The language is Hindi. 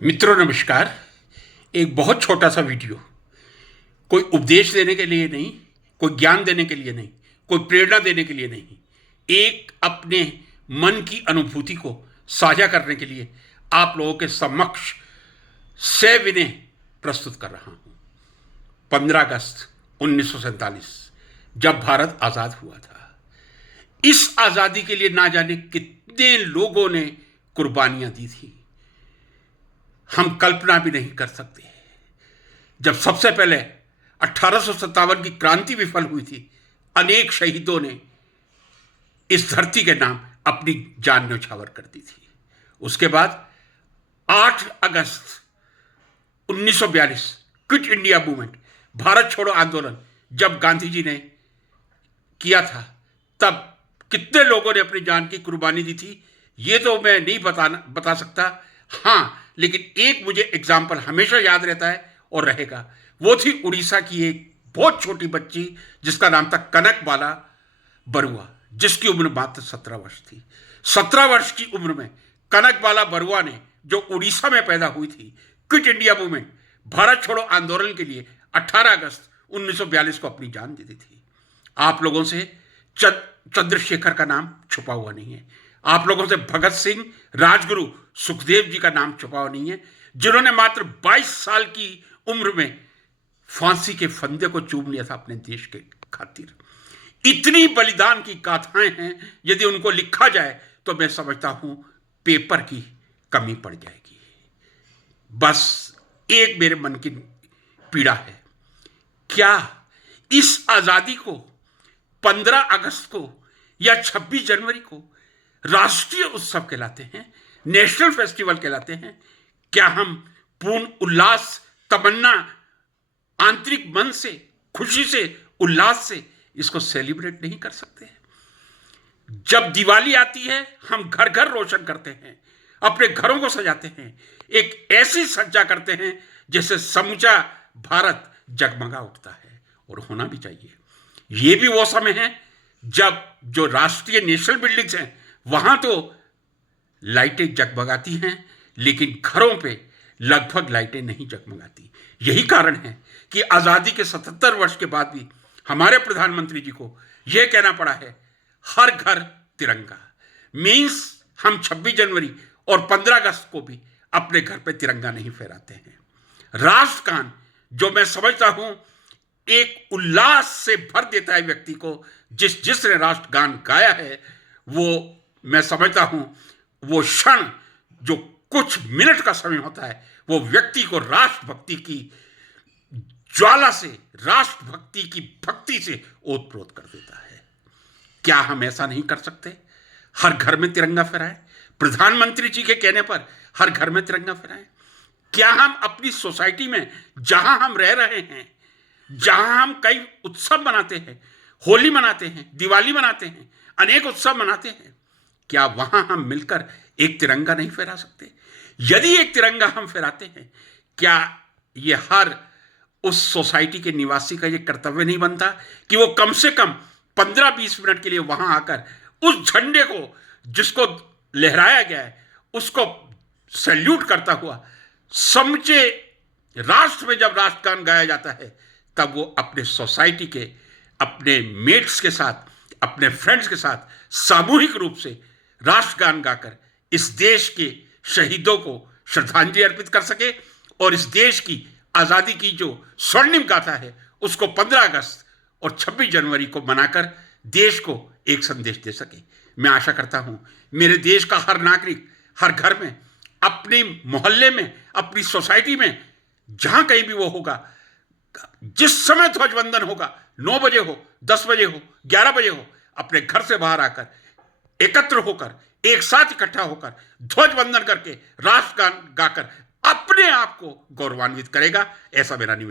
मित्रों नमस्कार। एक बहुत छोटा सा वीडियो, कोई उपदेश देने के लिए नहीं, कोई ज्ञान देने के लिए नहीं, कोई प्रेरणा देने के लिए नहीं, एक अपने मन की अनुभूति को साझा करने के लिए आप लोगों के समक्ष सविनय प्रस्तुत कर रहा हूं। 15 अगस्त 1947 जब भारत आज़ाद हुआ था, इस आज़ादी के लिए ना जाने कितने लोगों ने कुर्बानियां दी थी, हम कल्पना भी नहीं कर सकते। जब सबसे पहले 1857 की क्रांति विफल हुई थी, अनेक शहीदों ने इस धरती के नाम अपनी जान न्यौछावर कर दी थी। उसके बाद 8 अगस्त 1942 क्विट इंडिया मूवमेंट, भारत छोड़ो आंदोलन जब गांधी जी ने किया था, तब कितने लोगों ने अपनी जान की कुर्बानी दी थी ये तो मैं नहीं बता सकता। हाँ, लेकिन एक मुझे एग्जाम्पल हमेशा याद रहता है और रहेगा। वो थी उड़ीसा की एक बहुत छोटी बच्ची जिसका नाम था कनक बाला बरुआ, जिसकी उम्र मात्र 17 वर्ष थी। 17 वर्ष की उम्र में कनक बाला बरुआ ने, जो उड़ीसा में पैदा हुई थी, क्विट इंडिया मूवमेंट, भारत छोड़ो आंदोलन के लिए 18 अगस्त 1942 को अपनी जान दे दी थी। आप लोगों से चंद्रशेखर का नाम छुपा हुआ नहीं है, आप लोगों से भगत सिंह, राजगुरु, सुखदेव जी का नाम छुपा हुआ नहीं है, जिन्होंने मात्र 22 साल की उम्र में फांसी के फंदे को चूम लिया था अपने देश के खातिर। इतनी बलिदान की गाथाएं हैं, यदि उनको लिखा जाए तो मैं समझता हूं पेपर की कमी पड़ जाएगी। बस एक मेरे मन की पीड़ा है, क्या इस आजादी को 15 अगस्त को या 26 जनवरी को राष्ट्रीय उत्सव कहलाते हैं, नेशनल फेस्टिवल कहलाते हैं? क्या हम पूर्ण उल्लास, तमन्ना, आंतरिक मन से, खुशी से, उल्लास से इसको सेलिब्रेट नहीं कर सकते? जब दिवाली आती है, हम घर घर रोशन करते हैं, अपने घरों को सजाते हैं, एक ऐसी सज्जा करते हैं जैसे समूचा भारत जगमगा उठता है, और होना भी चाहिए। यह भी वो समय है जब जो राष्ट्रीय नेशनल बिल्डिंग्स हैं वहां तो लाइटें जगमगाती हैं, लेकिन घरों पे लगभग लाइटें नहीं जगमगाती। यही कारण है कि आजादी के 77 वर्ष के बाद भी हमारे प्रधानमंत्री जी को यह कहना पड़ा है, हर घर तिरंगा। मीन्स हम 26 जनवरी और 15 अगस्त को भी अपने घर पे तिरंगा नहीं फहराते हैं। राष्ट्रगान, जो मैं समझता हूं एक उल्लास से भर देता है व्यक्ति को, जिसने राष्ट्रगान गाया है, वो मैं समझता हूं वो क्षण, जो कुछ मिनट का समय होता है, वो व्यक्ति को राष्ट्रभक्ति की ज्वाला से, राष्ट्रभक्ति की भक्ति से ओतप्रोत कर देता है। क्या हम ऐसा नहीं कर सकते? हर घर में तिरंगा फहराएं, प्रधानमंत्री जी के कहने पर हर घर में तिरंगा फहराएं। क्या हम अपनी सोसाइटी में, जहां हम रह रहे हैं, जहां हम कई उत्सव मनाते हैं, होली मनाते हैं, दिवाली मनाते हैं, अनेक उत्सव मनाते हैं, क्या वहां हम मिलकर एक तिरंगा नहीं फहरा सकते? यदि एक तिरंगा हम फहराते हैं, क्या यह हर उस सोसाइटी के निवासी का यह कर्तव्य नहीं बनता कि वो कम से कम 15-20 मिनट के लिए वहां आकर उस झंडे को, जिसको लहराया गया है, उसको सैल्यूट करता हुआ, समूचे राष्ट्र में जब राष्ट्रगान गाया जाता है, तब वो अपने सोसाइटी के, अपने मेट्स के साथ, अपने फ्रेंड्स के साथ सामूहिक रूप से राष्ट्रगान गाकर इस देश के शहीदों को श्रद्धांजलि अर्पित कर सके, और इस देश की आज़ादी की जो स्वर्णिम गाथा है उसको 15 अगस्त और 26 जनवरी को मनाकर देश को एक संदेश दे सके। मैं आशा करता हूं मेरे देश का हर नागरिक हर घर में, अपने मोहल्ले में, अपनी सोसाइटी में, जहां कहीं भी वो होगा, जिस समय ध्वजवंदन होगा, 9 बजे हो, 10 बजे हो, 11 बजे हो, अपने घर से बाहर आकर, एकत्र होकर, एक साथ इकट्ठा होकर ध्वजवंदन करके राष्ट्रगान गाकर अपने आप को गौरवान्वित करेगा। ऐसा मेरा निवेदन।